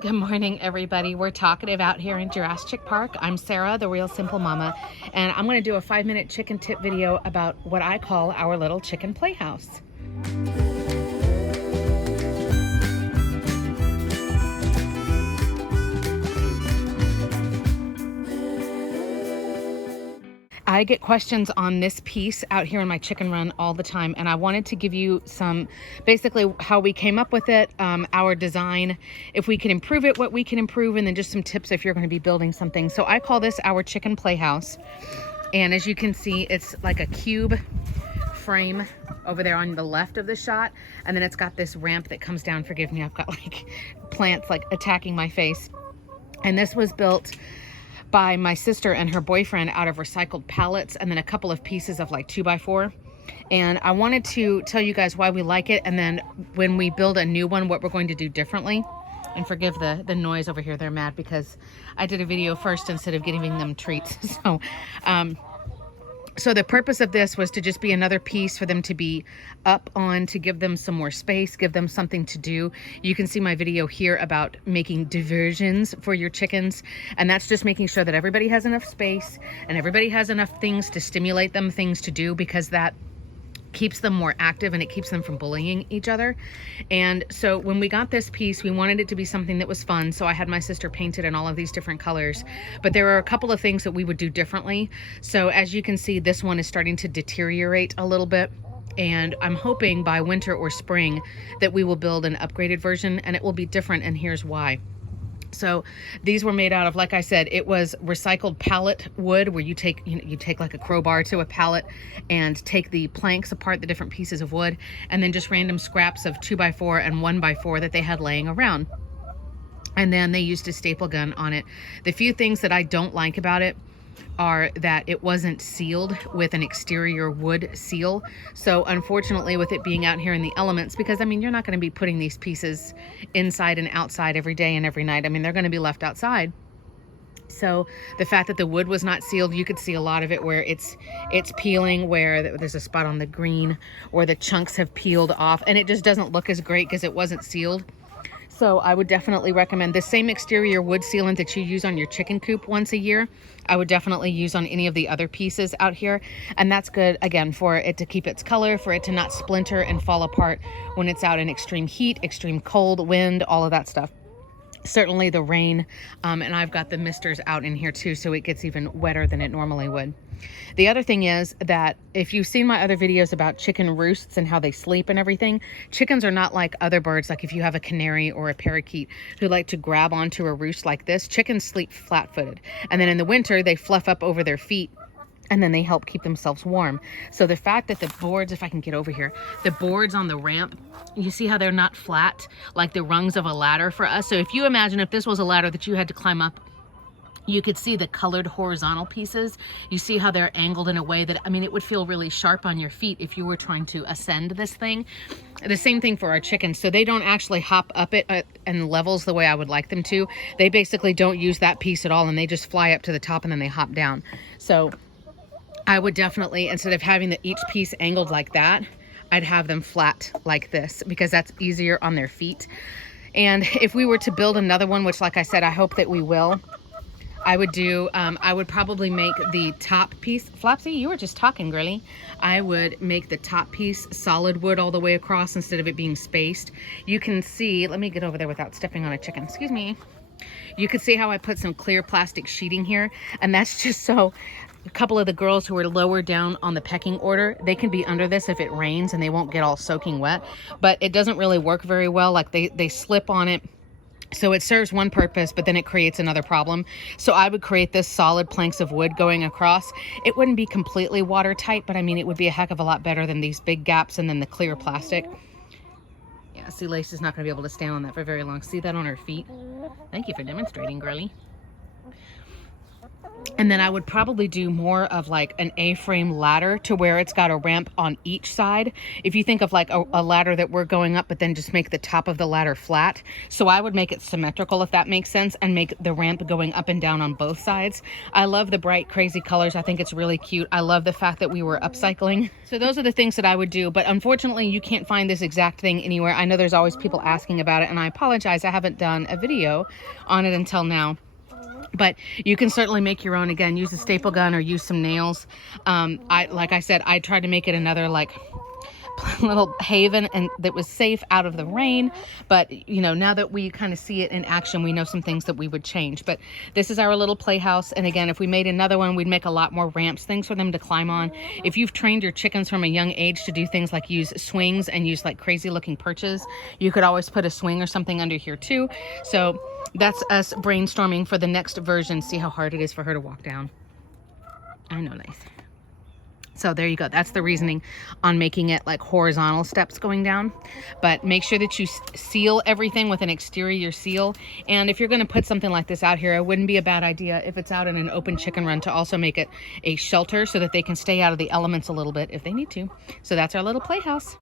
Good morning, everybody. We're talkative out here in Jurasschic Park. I'm Sarah, the Real Simple Mama, and I'm going to do a 5-minute chicken tip video about what I call our little chicken playhouse. I get questions on this piece out here in my chicken run all the time, and I wanted to give you some, basically how we came up with it, our design, if we can improve it, what we can improve, and then just some tips if you're going to be building something. So I call this our chicken playhouse, and as you can see, it's like a cube frame over there on the left of the shot, and then it's got this ramp that comes down. Forgive me, I've got like plants like attacking my face. And this was built by my sister and her boyfriend out of recycled pallets, and then a couple of pieces of like 2x4. And I wanted to tell you guys why we like it, and then when we build a new one, what we're going to do differently. And forgive the noise over here. They're mad because I did a video first instead of giving them treats. So the purpose of this was to just be another piece for them to be up on, to give them some more space, give them something to do. You can see my video here about making diversions for your chickens. And that's just making sure that everybody has enough space and everybody has enough things to stimulate them, things to do, because that keeps them more active and it keeps them from bullying each other. And so when we got this piece, we wanted it to be something that was fun. So I had my sister paint it in all of these different colors, but there are a couple of things that we would do differently. So as you can see, this one is starting to deteriorate a little bit. And I'm hoping by winter or spring that we will build an upgraded version, and it will be different. And here's why. So these were made out of, like I said, it was recycled pallet wood, where you take like a crowbar to a pallet and take the planks apart, the different pieces of wood, and then just random scraps of 2x4 and 1x4 that they had laying around. And then they used a staple gun on it. The few things that I don't like about it are that it wasn't sealed with an exterior wood seal. So unfortunately, with it being out here in the elements, because I mean, you're not going to be putting these pieces inside and outside every day and every night. I mean, they're going to be left outside. So the fact that the wood was not sealed, you could see a lot of it where it's peeling, where there's a spot on the green where the chunks have peeled off, and it just doesn't look as great because it wasn't sealed. So I would definitely recommend the same exterior wood sealant that you use on your chicken coop once a year. I would definitely use on any of the other pieces out here. And that's good, again, for it to keep its color, for it to not splinter and fall apart when it's out in extreme heat, extreme cold, wind, all of that stuff. Certainly the rain, and I've got the misters out in here too, so it gets even wetter than it normally would. The other thing is that if you've seen my other videos about chicken roosts and how they sleep and everything, chickens are not like other birds. Like if you have a canary or a parakeet who like to grab onto a roost like this, chickens sleep flat-footed. And then in the winter, they fluff up over their feet, and then they help keep themselves warm. So the fact that the boards, if I can get over here, the boards on the ramp, you see how they're not flat like the rungs of a ladder for us. So if you imagine if this was a ladder that you had to climb up, you could see the colored horizontal pieces. You see how they're angled in a way that, I mean, it would feel really sharp on your feet if you were trying to ascend this thing. The same thing for our chickens. So they don't actually hop up it in levels the way I would like them to. They basically don't use that piece at all, and they just fly up to the top and then they hop down. So I would definitely, instead of having each piece angled like that, I'd have them flat like this, because that's easier on their feet. And if we were to build another one, which like I said, I hope that we will, I would do, I would probably make the top piece, Flopsy, you were just talking, girly. I would make the top piece solid wood all the way across instead of it being spaced. You can see, let me get over there without stepping on a chicken, excuse me. You can see how I put some clear plastic sheeting here, and that's just so a couple of the girls who are lower down on the pecking order, they can be under this if it rains and they won't get all soaking wet, but it doesn't really work very well. Like they slip on it. So it serves one purpose, but then it creates another problem. So I would create this solid planks of wood going across. It wouldn't be completely watertight, but I mean, it would be a heck of a lot better than these big gaps and then the clear plastic. Yeah, see, Lace is not going to be able to stand on that for very long. See that on her feet? Thank you for demonstrating, girly. And then I would probably do more of like an A-frame ladder to where it's got a ramp on each side. If you think of like a ladder that we're going up, but then just make the top of the ladder flat. So I would make it symmetrical, if that makes sense, and make the ramp going up and down on both sides. I love the bright, crazy colors. I think it's really cute. I love the fact that we were upcycling. So those are the things that I would do. But unfortunately, you can't find this exact thing anywhere. I know there's always people asking about it, and I apologize. I haven't done a video on it until now. But you can certainly make your own. Again, use a staple gun or use some nails. Like I said, I tried to make it another like little haven and that was safe out of the rain. But you know, now that we kind of see it in action, we know some things that we would change. But this is our little playhouse. And again, if we made another one, we'd make a lot more ramps, things for them to climb on. If you've trained your chickens from a young age to do things like use swings and use like crazy looking perches, you could always put a swing or something under here too. So that's us brainstorming for the next version. See how hard it is for her to walk down. I know, nice. So there you go. That's the reasoning on making it like horizontal steps going down. But make sure that you seal everything with an exterior seal. And if you're going to put something like this out here, it wouldn't be a bad idea if it's out in an open chicken run to also make it a shelter so that they can stay out of the elements a little bit if they need to. So that's our little playhouse.